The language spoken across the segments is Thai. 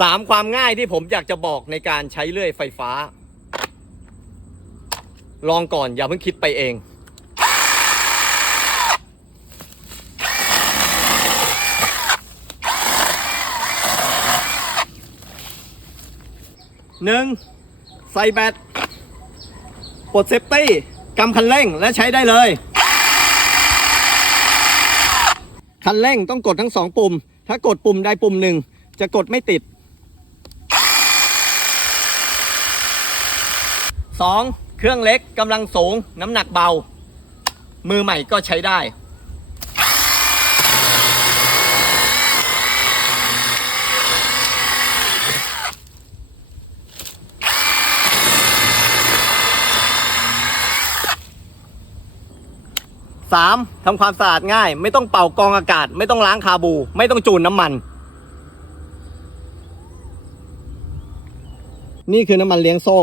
สามความง่ายที่ผมอยากจะบอกในการใช้เลื่อยไฟฟ้า ลองก่อนอย่าเพิ่งคิดไปเอง หนึ่งใส่แบตปลดเซฟตี้กำคันเร่งและใช้ได้เลย คันเร่งต้องกดทั้งสองปุ่ม ถ้ากดปุ่มใดปุ่มหนึ่งจะกดไม่ติด 2. เครื่องเล็กกำลังสูงน้ำหนักเบา มือใหม่ก็ใช้ได้ 3. ทำความสะอาดง่าย ไม่ต้องเป่ากองอากาศ ไม่ต้องล้างคาบู ไม่ต้องจูนน้ำมัน นี่คือน้ำมันเลี้ยงโซ่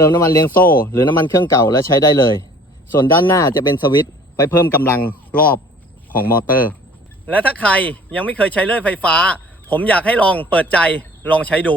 ติมน้ำมันเลี้ยงโซ่ หรือน้ำมันเครื่องเก่าแล้วใช้ได้เลย ส่วนด้านหน้าจะเป็นสวิตช์ไปเพิ่มกำลังรอบของมอเตอร์ และถ้าใครยังไม่เคยใช้เลื่อยไฟฟ้า ผมอยากให้ลองเปิดใจลองใช้ดู